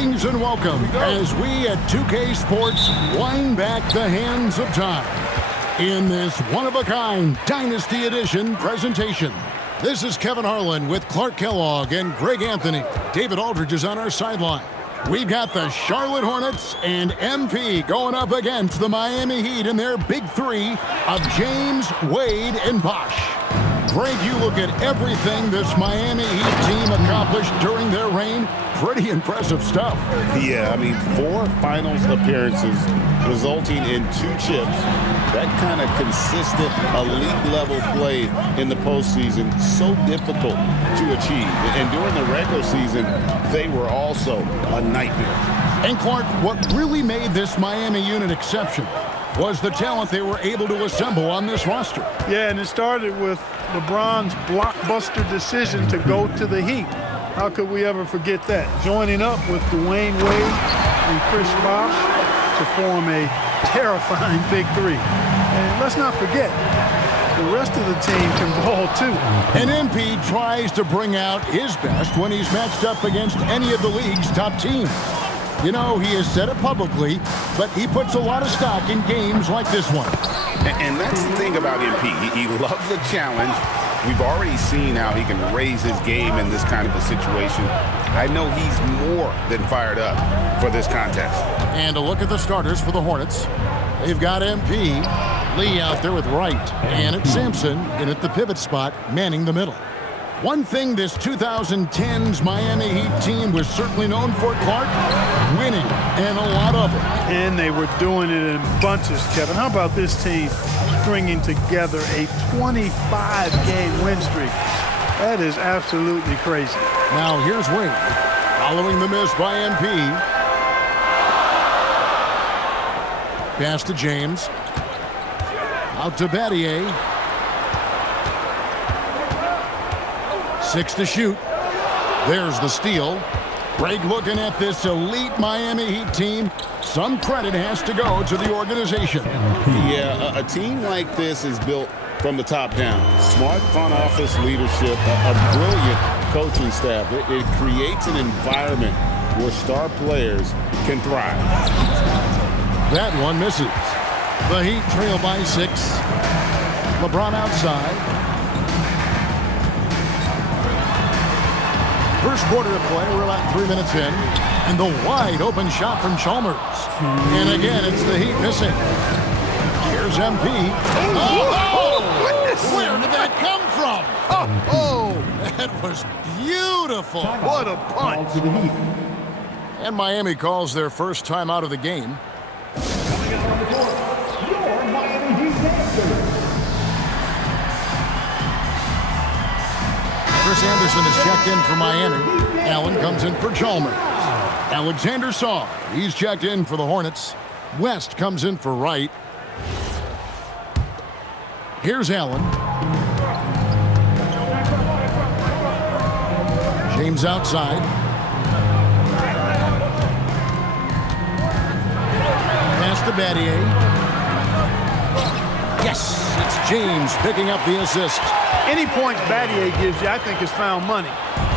Greetings and welcome as we at 2K Sports wind back the hands of time in this one-of-a-kind Dynasty Edition presentation. This is Kevin Harlan with Clark Kellogg and Greg Anthony. David Aldridge is on our sideline. We've got the Charlotte Hornets and MP going up against the Miami Heat in their big three of James, Wade, and Bosh. Greg, you look at everything this Miami Heat team accomplished during their reign. Pretty impressive stuff. Yeah, I mean, 4 finals appearances resulting in 2 chips. That kind of consistent elite-level play in the postseason, so difficult to achieve. And during the regular season, they were also a nightmare. And Clark, what really made this Miami unit exceptional was the talent they were able to assemble on this roster. Yeah, and it started with LeBron's blockbuster decision to go to the Heat. How could we ever forget that? Joining up with Dwayne Wade and Chris Bosh to form a terrifying big three. And let's not forget, the rest of the team can ball too. And MP tries to bring out his best when he's matched up against any of the league's top teams. You know, he has said it publicly, but he puts a lot of stock in games like this one. And that's the thing about MP. He loves the challenge. We've already seen how he can raise his game in this kind of a situation. I know he's more than fired up for this contest. And a look at the starters for the Hornets. They've got MP, Lee out there with Wright, and it's Sampson in at the pivot spot, manning the middle. One thing this 2010's Miami Heat team was certainly known for, Clark, winning, and a lot of it. And they were doing it in bunches, Kevin. How about this team stringing together a 25-game win streak? That is absolutely crazy. Now here's Wade, following the miss by MP. Pass to James. Out to Battier. 6 to shoot. There's the steal. Greg, looking at this elite Miami Heat team, some credit has to go to the organization. Yeah, a team like this is built from the top down. Smart front office leadership, a brilliant coaching staff. It creates an environment where star players can thrive. That one misses. The Heat trail by 6. LeBron outside. First quarter of play, we're about 3 minutes in. And the wide open shot from Chalmers. And again, it's the Heat missing. Here's MP. Oh, goodness! Where did that come from? Oh, that was beautiful. What a punch. And Miami calls their first time out of the game. Chris Anderson is checked in for Miami. Allen comes in for Chalmers. Alexander Saw, he's checked in for the Hornets. West comes in for Wright. Here's Allen. James outside. Pass to Battier. Yes, it's James picking up the assist. Any points Battier gives you, I think, is found money.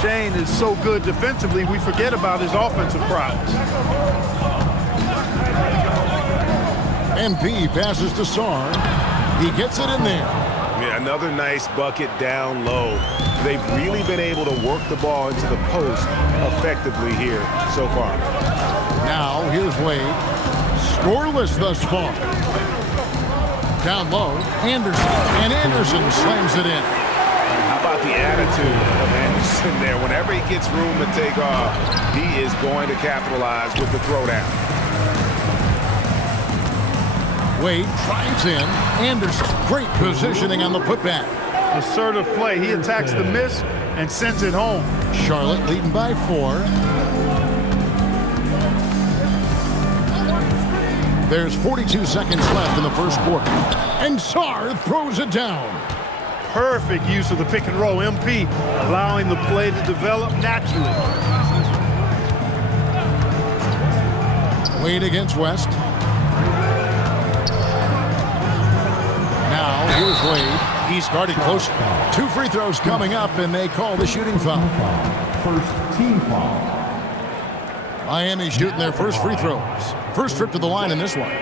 Shane is so good defensively, we forget about his offensive prowess. MP passes to Sarr. He gets it in there. Yeah, another nice bucket down low. They've really been able to work the ball into the post effectively here so far. Now, here's Wade. Scoreless thus far. Down low, Anderson. And Anderson slams it in. How about the attitude of Anderson there? Whenever he gets room to take off, he is going to capitalize with the throwdown. Wade drives in. Anderson, great positioning on the putback. Assertive play. He attacks the miss and sends it home. Charlotte leading by 4. There's 42 seconds left in the first quarter. And Sarr throws it down. Perfect use of the pick and roll. MP allowing the play to develop naturally. Wade against West. Now, here's Wade. He started close. 2 free throws coming up, and they call the shooting foul. First team foul. Miami shooting their first free throws. First trip to the line in this one.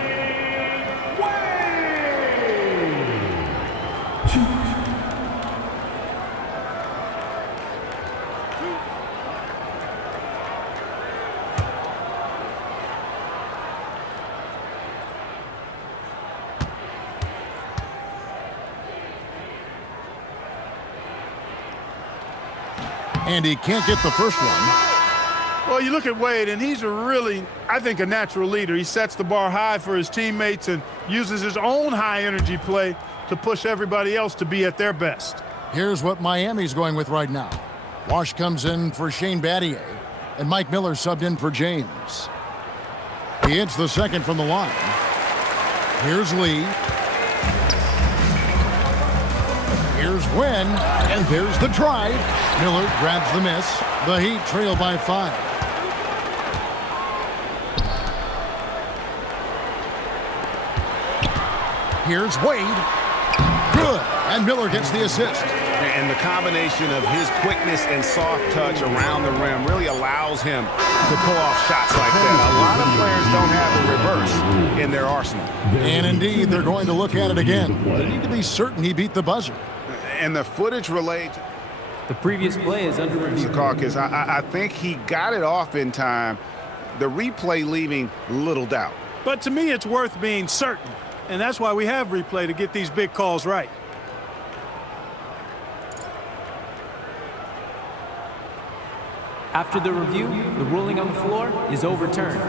And he can't get the first one. Well, you look at Wade, and he's I think, a natural leader. He sets the bar high for his teammates and uses his own high-energy play to push everybody else to be at their best. Here's what Miami's going with right now. Wash comes in for Shane Battier, and Mike Miller subbed in for James. He hits the second from the line. Here's Lee. Here's Wynn, and there's the drive. Miller grabs the miss. The Heat trail by 5. Here's Wade. Good. And Miller gets the assist. And the combination of his quickness and soft touch around the rim really allows him to pull off shots like that. A lot of players don't have the reverse in their arsenal. And indeed, they're going to look at it again. They need to be certain he beat the buzzer. And the footage relates. The previous play is under review. Secaucus, I think he got it off in time. The replay leaving little doubt. But to me, it's worth being certain. And that's why we have replay, to get these big calls right. After the review, the ruling on the floor is overturned.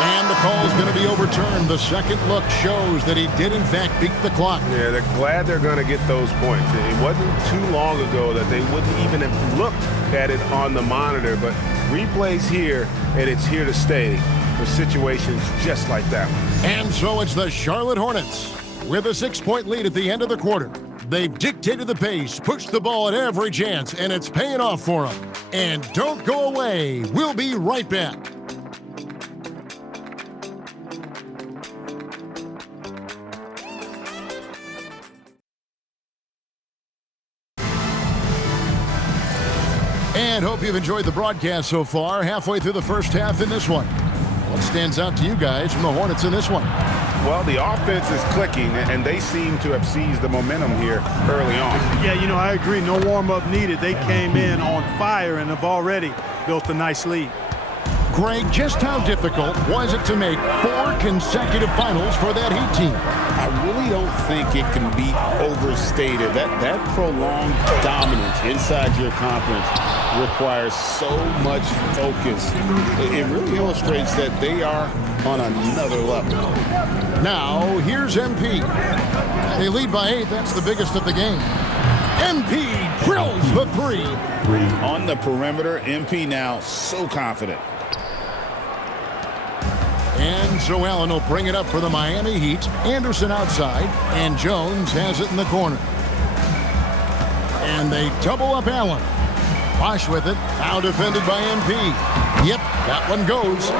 And the call is going to be overturned. The second look shows that he did, in fact, beat the clock. Yeah, they're glad they're going to get those points. It wasn't too long ago that they wouldn't even have looked at it on the monitor, but replay's here, and it's here to stay for situations just like that one. And so it's the Charlotte Hornets with a 6-point lead at the end of the quarter. They've dictated the pace, pushed the ball at every chance, and it's paying off for them. And don't go away. We'll be right back. And hope you've enjoyed the broadcast so far. Halfway through the first half in this one. What stands out to you guys from the Hornets in this one? Well, the offense is clicking, and they seem to have seized the momentum here early on. Yeah, I agree. No warm-up needed. They came in on fire and have already built a nice lead. Greg, just how difficult was it to make 4 consecutive finals for that Heat team? I really don't think it can be overstated. That prolonged dominance inside your conference requires so much focus. It really illustrates that they are on another level. Now, here's MP. They lead by 8. That's the biggest of the game. MP drills the 3. On the perimeter, MP now so confident. And so Allen will bring it up for the Miami Heat. Anderson outside, and Jones has it in the corner. And they double up Allen. Bosh with it, now defended by MP. Yep, that one goes.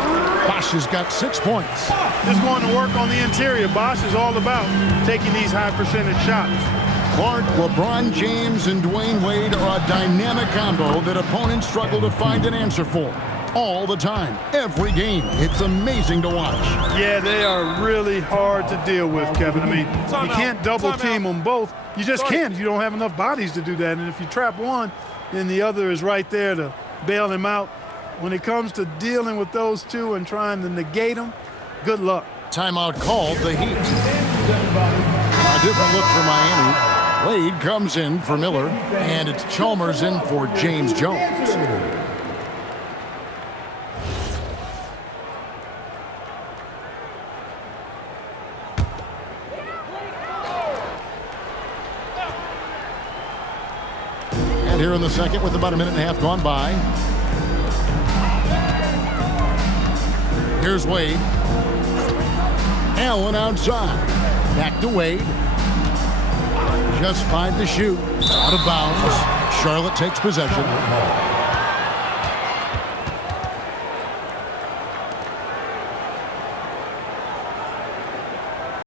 Bosh has got 6 points. Just going to work on the interior. Bosh is all about taking these high percentage shots. Clark, LeBron James, and Dwayne Wade are a dynamic combo that opponents struggle to find an answer for. All the time, every game. It's amazing to watch. Yeah, they are really hard to deal with, Kevin. I mean, you can't double team them both. You just can't. You don't have enough bodies to do that. And if you trap one, then the other is right there to bail him out. When it comes to dealing with those two and trying to negate them, good luck. Timeout called, the Heat. A different look for Miami. Wade comes in for Miller, and it's Chalmers in for James Jones. And here in the second with about a minute and a half gone by. Here's Wade. Allen outside. Back to Wade. Just 5 to shoot. Out of bounds. Charlotte takes possession.